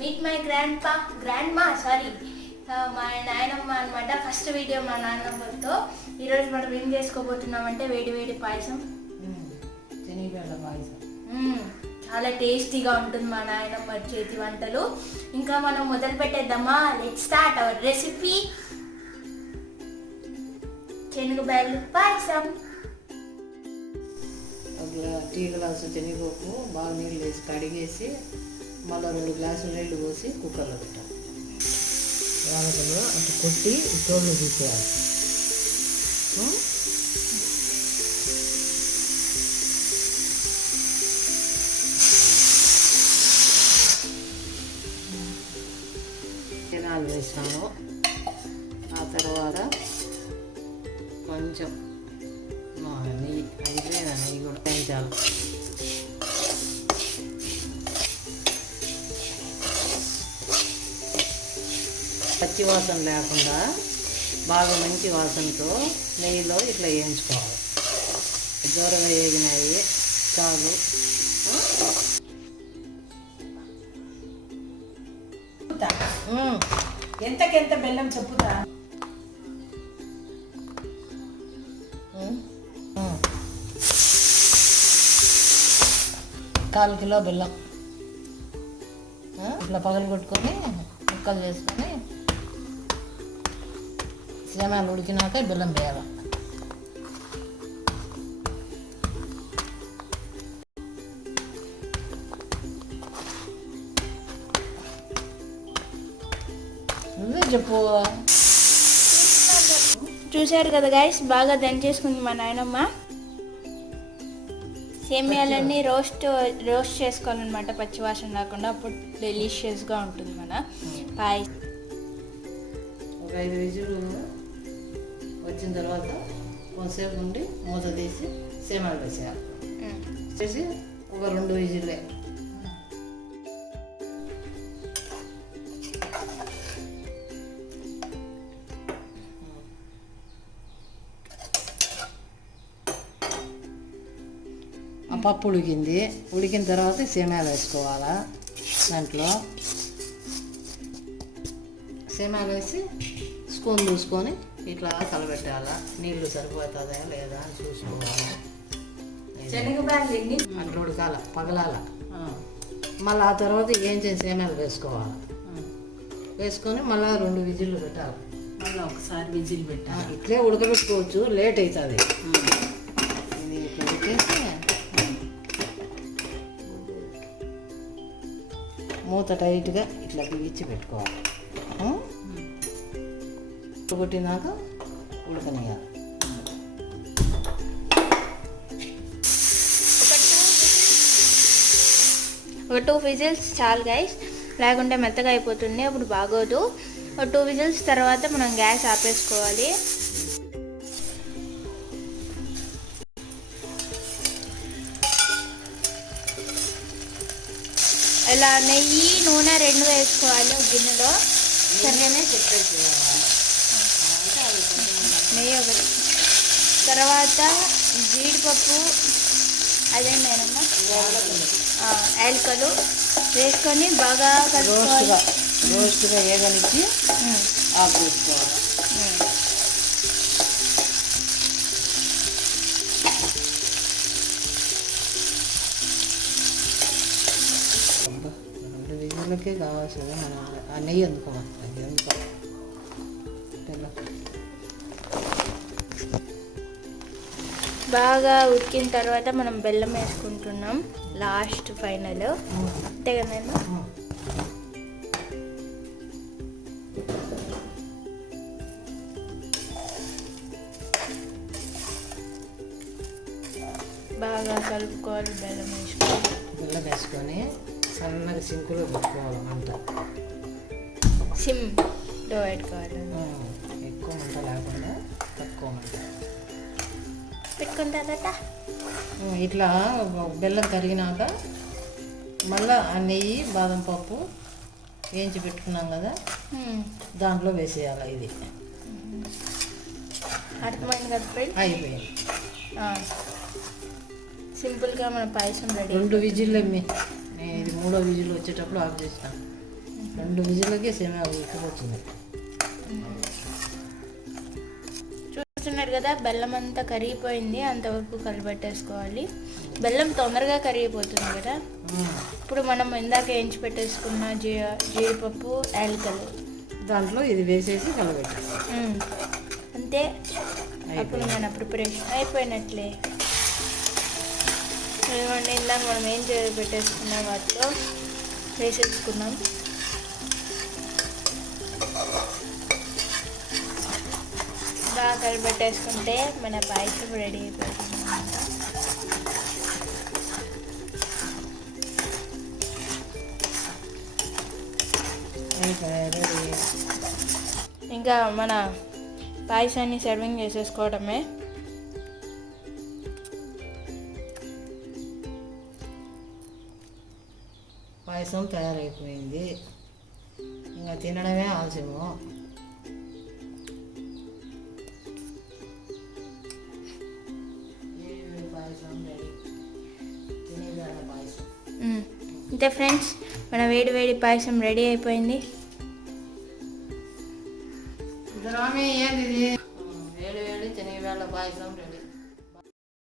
Meet my grand మా sorry మా నాయనమ్మ అనమాట. ఫస్ట్ వీడియో మా నాయనమ్మతో. ఈరోజు మనం ఏం చేసుకోబోతున్నామంటే వేడి వేడి పాయసం, శనగబెల్ల పాయసం. చాలా టేస్టీగా ఉంటుంది మా నాయనమ్మ చేతి వంటలు. ఇంకా మనం మొదలు పెట్టేద్దామా? Let's start our recipe. శనగబెల్ల పాయసం. టీ గ్లాసు శనగపప్పు బాగా నీళ్ళు వేసి కడిగేసి మళ్ళీ 2 గ్లాసులు నీళ్ళు పోసి కుక్కర్లో పెట్టాలి. యాలకులు అటు కొట్టి తోళ్ళు తీసేయాలి. తినాలు వేసాను. ఆ తర్వాత కొంచెం నెయ్యి, అయిపోయిన నెయ్యి కూడా పెంచాలి. పచ్చి వాసన లేకుండా బాగా మంచి వాసనతో నెయ్యిలో ఇట్లా వేయించుకోవాలి. దూరగా వేగినాయి చాలు. ఎంతకెంత బెల్లం చెప్పుతా. 1/4 కిలో బెల్లం ఇట్లా పగలు కొట్టుకొని ముక్కలు చేసుకొని సేమ్యాలు ఉడికినాక బెల్లం వేయాలి. నువ్వే చెప్పు. చూశారు కదా గైస్, బాగా దంచేసుకుంది మా నాయనమ్మ. సేమియాలన్నీ రోస్ట్ చేసుకోవాలన్నమాట, పచ్చివాసన రాకుండా. అప్పుడు డెలిషియస్గా ఉంటుంది మన పాయసం. ఒక 5 విజిల్ వచ్చిన తర్వాత కొంతసేపు ఉండి మూత తీసి సేమ్యాలు వేసేయాలి. చేసి ఒక 2 విజిల్లే. పప్పు ఉడికిన తర్వాత సేమ్యాలు వేసుకోవాలా. దాంట్లో సేమ్యాలు వేసి స్పూన్ చూసుకొని ఇట్లా కలబెట్టాలా. నీళ్ళు సరిపోతుందా లేదా అని చూసుకోవాలి. అట్లా ఉడకాల, పగలాల. మళ్ళీ ఆ తర్వాత ఏం చేసి సేమ్యాలు వేసుకోవాలి. వేసుకొని మళ్ళీ 2 విజిల్లు పెట్టాలి. మళ్ళీ ఒకసారి విజిల్ పెట్టాలి. ఇట్లే ఉడకబెట్టుకోవచ్చు, లేట్ అవుతుంది. ఇది ఇట్లా పెట్టేసి మూత టైట్గా ఇట్లా బిగించి పెట్టుకోవాలి. కొట్టినాక ఉడకనియాలి. ఒక 2 విజిల్స్ చాలు గైస్, లేకుంటే మెత్తగా అయిపోతుంది, అప్పుడు బాగోదు. ఒక 2 విజిల్స్ తర్వాత మనం గ్యాస్ ఆపేసుకోవాలి. ఇలా నెయ్యి నూనె 2 వేసుకోవాలి ఒక గిన్నెలో. సరిగానే చెప్పేసి నెయ్యి ఒకటి, తర్వాత జీడిపప్పు, అదే నేనమ్మా యాలకులు వేసుకొని బాగా కలుపుకోవాలి. రోస్ట్గా వేగనిచ్చి ఆఫ్ చేసుకోవాలి. విజులకే కావాల్సింది మనం ఆ నెయ్యి ఎందుకు ఎందుకు బాగా ఉడికిన తర్వాత మనం బెల్లం వేసుకుంటున్నాం లాస్ట్ ఫైనల్. అంతే కదమ్మా. బాగా కలుపుకోవాలి. బెల్లం వేసుకొని సన్నగా సింకులో పెట్టుకోవాలి. మంట సిమ్లో పెట్టుకోవాలి. ఎక్కువ మంట లేకుండా తక్కువ మంట పెట్టుకున్న తర్వాత ఇట్లా బెల్లం కరిగినాక మళ్ళీ ఆ నెయ్యి బాదం పప్పు వేయించి పెట్టుకున్నాం కదా, దాంట్లో వేసేయాలి. ఇది అర్థమైంది కదా ఫ్రెండ్? అయిపోయింది. సింపుల్గా మన పాయసం రెడీ. 2 విజిల్ నేను ఇది 3వ విజిల్ వచ్చేటప్పుడు ఆఫ్ చేస్తాను. 2 విజిల్లకి సేమియా ఉడికిపోతుంది. చూస్తున్నారు కదా, బెల్లం అంతా కరిగిపోయింది. అంతవరకు కలిపెట్టేసుకోవాలి. బెల్లం తొందరగా కరిగిపోతుంది కదా. ఇప్పుడు మనం ఇందాక వేయించి పెట్టేసుకున్న జీడిపప్పు, యాలకులు దాంట్లో ఇది వేసేసి కలబెట్టి అంతే. అప్పుడు మన ప్రిపరేషన్ అయిపోయినట్లే. ఇదిగోండి, ఇందాక మనం ఏం పెట్టేసుకున్నాం వాటిలో వేసేసుకున్నాం. బాగా కలిపెట్టేసుకుంటే మన పాయసం రెడీ అయిపోతుంది. ఇంకా మన పాయసాన్ని సర్వింగ్ చేసేసుకోవడమే. పాయసం తయారైపోయింది. ఇంకా తినడమే ఆలస్యము. పాయసం రెడీ. తినేదాడ పాయసం. అంతే ఫ్రెండ్స్, మన వేడి వేడి పాయసం రెడీ అయిపోయింది. ఏంది వేడి వేడి శనగ పాయసం.